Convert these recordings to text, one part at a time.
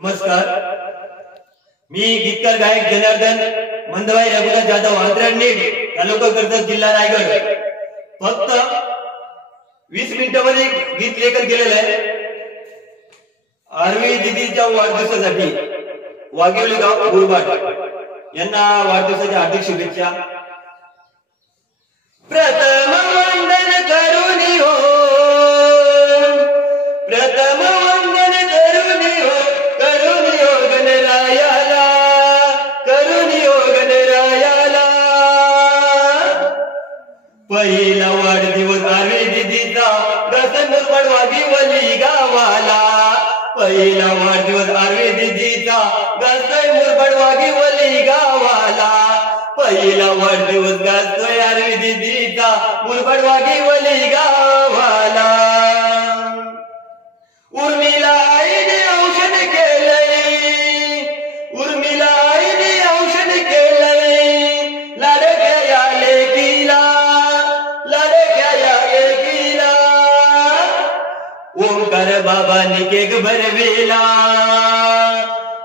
नमस्कार, मी गीतकार गायक जनार्दन मंदभाई रघुनाथ जाधव आंतरनेट तालुका कर्जत जिल्हा रायगड फक्त 20 मिनिटांमध्ये गीत लेखन केलेलं आहे। आरवी दीदीच्या वाढदिवसासाठी वाघेवली गाव गुरबाट यांना वाढदिवसाच्या हार्दिक शुभेच्छा। प्रथम वंदन करुणी हो, प्रथम वंदन करुणी हो, करुणी हो गणरायाला, करुणी हो गणरायाला। पहिला वाढदिवस आरवी दीदीचा गसनूरबड वाघेवली गावाला, पहिला वाढदिवस आरवी दीदीचा गसनूरबड वाघेवली गावाला, पहिला वाढदिवस गाजतोय आरवी दीदीचा मुरबाड वाघेवली गावाला। उर्मिला आईने औषध केलंय, उर्मिला आईने औषध केलंय, लाडक्या या लेकीला, लाडक्या या लेकीला। ओंकार बाबांनी केक भरविला,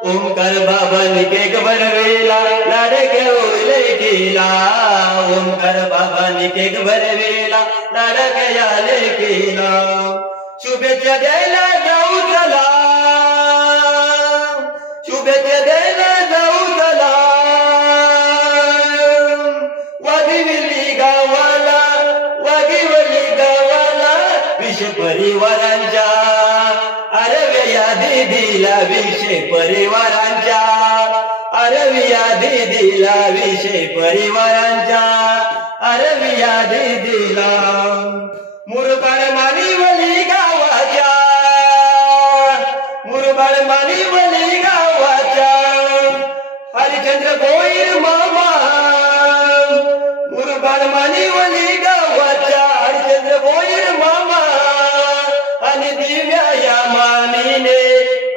ओंकार बाबांनी केक भरविला, लाडक्या लेकीला। ओंकार बाबांनी केक भरविला, लाडक्या या लेकीला। शुभेच्छा द्यायला जाऊ चला, शुभेच्छा द्यायला जाऊ चला, वाघेवली गावाला, वाघेवली गावाला। विष परिवारांच्या आरवी या दीदीला, विषय परिवारांच्या आरवी या दीदीला, विषय परिवारांच्या आरवी या दीदीला। मुरबाड मानिवली गावाच्या, मुरबाड मानिवली गावाच्या हरिचंद्र भोईर मामा, मुरबाड मानिवली गावाच्या हरिचंद्र भोईर मामा। आणि दिव्या या मामीने,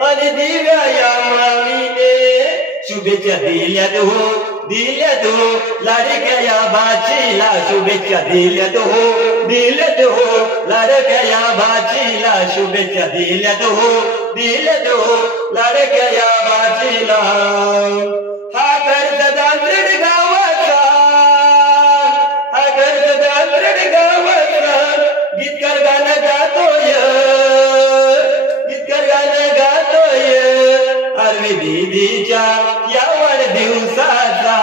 आणि दिव्या या मामीने शुभेच्छा दिल्यात हो, दिल्यात हो, लाडक्या या बाचीला। शुभेच्छा दिल्यात हो, दिल्यात हो, लाडक्या या बाचीला। शुभेच्छा दिल्यात हो, दिल्यात हो, लाडक्या या बाचीला। हा कर्जत आंतरड गावाचा, हा कर्जत आंतरड गावाचा गीतकार गाणं गातोय, गीतकार गाणं गातोय आरवी दीदीच्या या वाढदिवसाचा,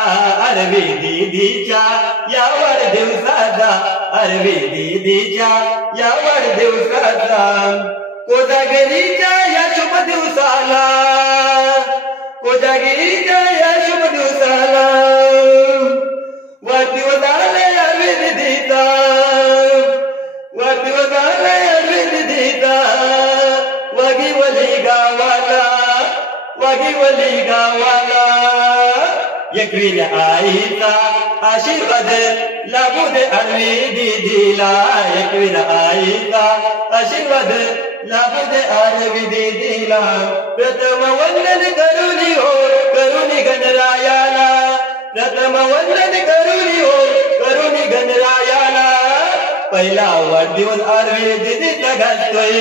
आरवी दीदीच्या या वाढदिवसाचा, आरवी दीदीच्या या वाढदिवसाचा। कोजागिरीच्या या शुभ दिवसाला, कोजागिरीच्या या शुभ दिवसाला वाढदिवस आलाय आरवी दीदीचा, वाढदिवस आलाय आरवी दीदीचा। वाघेवली गावाला, वाघेवली गावाला। एकविरा आईचा आशीर्वाद लाभू दे आरवी दीदीला, एकविरा आईचा आशीर्वाद लाभू दे आरवी दीदीला। प्रथम वंदन करुणी हो, करुणी गणरायाला, प्रथम वंदन करुणी हो, करुणी गणरायाला। पहिला वाढदिवस आरवी दीदीचा गाजतोय,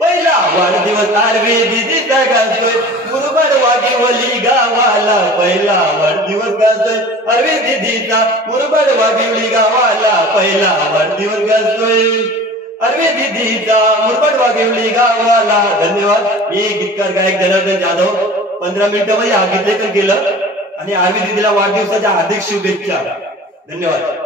पहिला वाढदिवस आरवी दीदीचा गाजतोय मुरबाड वाघेवली गावाला। पहिला वाढदिवस गाजतोय आरवी दीदीचा मुरबाड वाघेवली गावाला, पहिला वाढदिवस गाजतोय आरवी दीदीचा मुरबाड वाघेवली गावाला। धन्यवाद। मी गीतकार गायक जनार्दन जाधव 15 मिनिटांमध्ये हा गीत लेखन केलं आणि आरवी दीदीला वाढदिवसाच्या हार्दिक शुभेच्छा। धन्यवाद।